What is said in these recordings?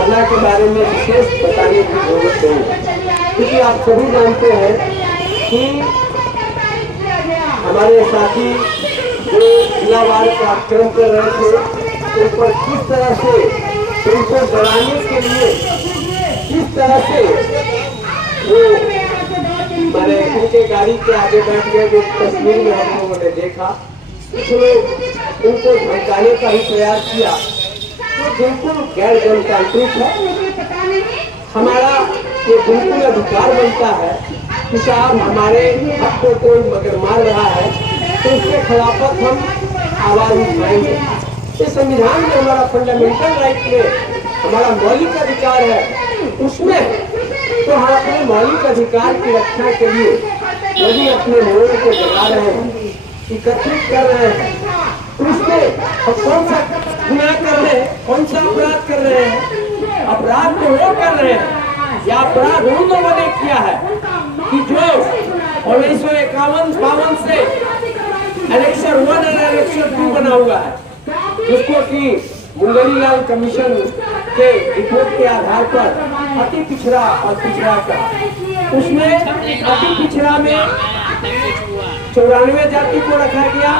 धरना के बारे में विशेष बताने की जरूरत नहीं, क्योंकि आप सभी जानते हैं कि हमारे साथी जो जिलावार कार्यक्रम कर रहे थे, उन पर किस तरह से उनको डराने के लिए किस तरह से वो मैंने उनके गाड़ी के आगे बैठ गए, जो तस्वीर में हम लोगों ने देखा। कुछ लोग उनको धमकाने का ही प्रयास किया, तो बिल्कुल गैर जनतांत्रिक है। हमारा ये बिल्कुल अधिकार बनता है कि साहब हमारे हक को कोई मगर मार रहा है तो उसके खिलाफ हम आवाज उठाएंगे। इस संविधान में हमारा फंडामेंटल राइट में हमारा मौलिक अधिकार है, उसमें तो हम अपने मौलिक अधिकार की रक्षा के लिए यदि अपने लोगों को जगा रहे हैं, एकत्रित कर रहे हैं, तो उसमें हम कौन सा गुनाह कर रहे हैं, कौन सा अपराध कर रहे हैं? अपराध तो वो कर रहे हैं या अपराध उन लोगों ने किया है कि जो 1951-52 से एनेक्सर 1 और एनेक्सर 2 बना हुआ है, जिसको कि मुंगेरीलाल कमीशन के रिपोर्ट के आधार पर अति पिछड़ा और पिछड़ा का, उसमें अति पिछड़ा में 94 जाति को रखा गया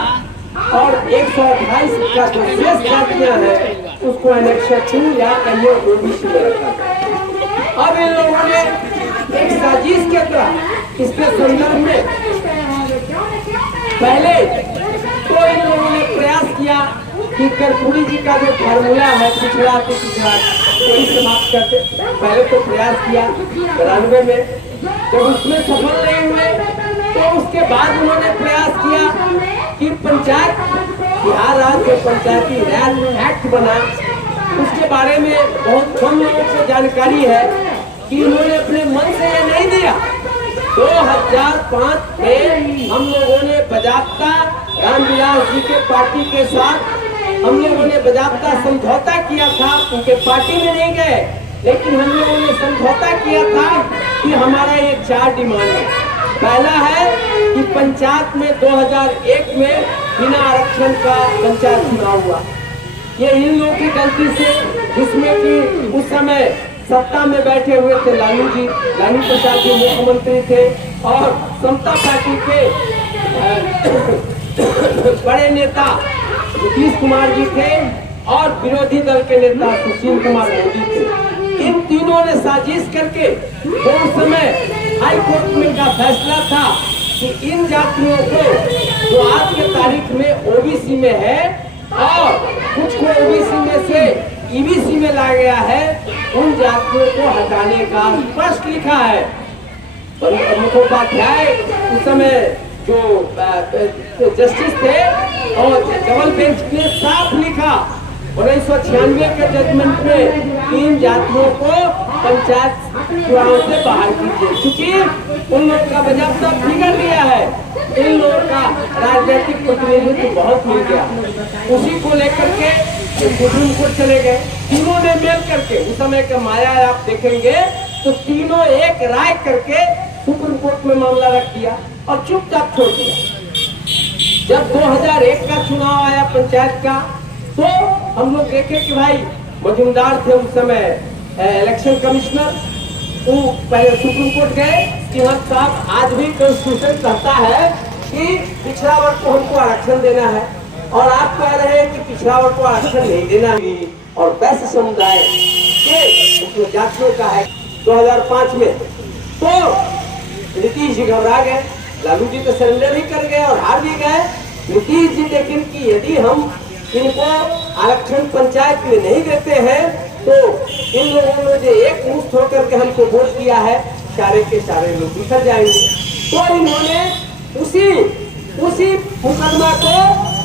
और 128 का जो शेष जातियां हैं उसको एनेक्सर 2 या अन्य ओबीसी में रखा गया। अब इन लोगों ने एक साजिश के तरह इसके संदर्भ में पहले तो इन लोगों ने प्रयास किया कि कर्पूरी जी का जो फार्मूला है पिछड़ा तो पिछड़ा वही समाप्त करते। पहले तो प्रयास किया 92 में, जब उसमें सफल नहीं हुए तो उसके बाद उन्होंने प्रयास किया कि पंचायत बिहार राज्य पंचायती राज एक्ट बना। उसके बारे में बहुत कम लोगों को जानकारी है कि उन्होंने अपने मन से ये नहीं दिया। 2005 में हम लोगों ने बजाबता रामविलास जी के पार्टी के साथ हम लोगों ने बजाबता समझौता किया था, उनके पार्टी में नहीं गए, लेकिन हम लोगों ने समझौता किया था कि हमारा ये 4 डिमांड है। पहला है कि पंचायत में 2001 में बिना आरक्षण का पंचायत चुनाव हुआ। ये इन लोगों की गलती से, जिसमें कि उस समय सत्ता में बैठे हुए थे लालू प्रसाद जी मुख्यमंत्री थे और समता पार्टी के बड़े नेता नीतीश कुमार जी थे और विरोधी दल के नेता सुशील कुमार मोदी थे। इन तीनों ने साजिश करके उस समय हाई कोर्ट में का फैसला था कि इन जातियों को जो आज के तारीख में ओबीसी में है और कुछ को ओबीसी में से ईबीसी में लाया गया है, उन जातियों को हटाने का स्पष्ट लिखा है। मुखोपाध्याय उस समय जो जस्टिस थे और डबल बेंच ने साफ लिखा 1996 के जजमेंट में इन जातियों को पंचायत चुनाव से बाहर कीजिए, क्योंकि उन लोग का बजाबता बिगड़ गया है, इन लोगों का राजनीतिक प्रतिनिधित्व बहुत मिल गया। उसी को लेकर के सुप्रीम कोर्ट चले गए, तीनों ने मिल करके। उस समय का माया आप देखेंगे तो तीनों एक राय करके सुप्रीम कोर्ट में मामला रख दिया और चुपचाप छोड़ दिया। जब 2001 का चुनाव आया पंचायत का, तो हम लोग देखे कि भाई मजूमदार थे उस समय इलेक्शन कमिश्नर, वो पहले सुप्रीम कोर्ट गए कि हम साहब आज भी कॉन्स्टिट्यूशन कहता है कि पिछड़ा वर्ग को हमको आरक्षण देना है और आप कह रहे हैं कि पिछड़ा वर्ग को आरक्षण नहीं देना है और वैश्य समुदाय के जातियों का है 2005 में। तो नीतीश जी घबरा गए, लालू जी तो सरेंडर ही कर गए और हार भी गए। नीतीश जी लेकिन कि यदि हम इनको आरक्षण पंचायत में नहीं देते हैं तो इन लोगों ने जो एक मुश्त होकर के हमको वोट दिया है, सारे के सारे लोग बिखर जाएंगे। तो इन्होंने उसी मुकदमा को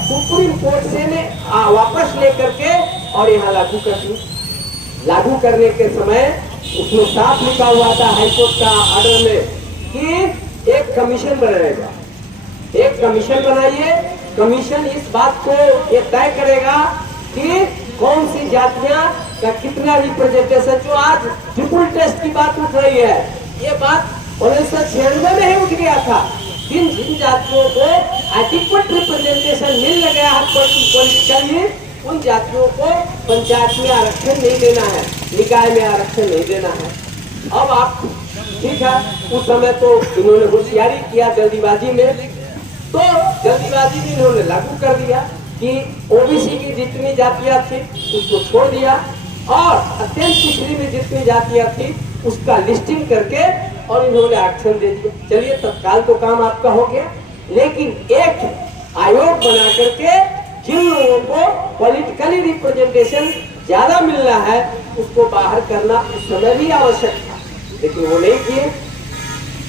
सुप्रीम कोर्ट से ने वापस लेकर के और यहाँ लागू कर दी। लागू करने के समय उसमें साफ लिखा हुआ था हाईकोर्ट का ऑर्डर में कि एक कमीशन बनाएगा, एक कमीशन बनाइए। कमीशन इस बात को ये तय करेगा कि कौन सी जातियां का कितना रिप्रेजेंटेशन, जो आज ट्रिपल टेस्ट की बात उठ रही है, ये बात 1996 में ही उठ गया था। जिन जातियों को एडिक्वेट रिप्रेजेंटेशन मिल गया है पॉलिटिकली, उन जातियों को पंचायत में आरक्षण नहीं देना है, निकाय में आरक्षण नहीं देना है। अब आप ठीक है, उस समय तो इन्होंने होशियारी किया जल्दीबाजी में, तो जल्दीबाजी में इन्होंने लागू कर दिया कि ओबीसी की जितनी जातियां थी उसको छोड़ दिया और अत्यंत पिछड़ी में जितनी जातियां थी उसका लिस्टिंग करके और इन्होंने आरक्षण दे दिया। चलिए तत्काल तो काम आपका हो गया, लेकिन एक आयोग बना करके जिन लोगों को पॉलिटिकली रिप्रेजेंटेशन ज्यादा मिलना है उसको बाहर करना उस समय भी आवश्यक था, लेकिन वो नहीं किए।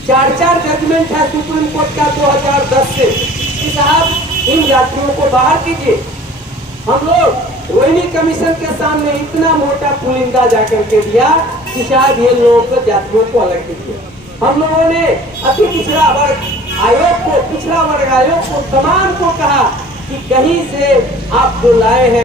4 जजमेंट है सुप्रीम कोर्ट का 2010 से कि साहब इन जातियों को बाहर कीजिए। हम लोग रोहिणी कमीशन के सामने इतना मोटा पुलिंदा जाकर के दिया कि शायद ये लोगों को जातियों को अलग कीजिए। हम लोगों ने अति पिछड़ा वर्ग आयोग को, पिछड़ा वर्ग आयोग को, तमाम को कहा कि कहीं से आप जो लाए हैं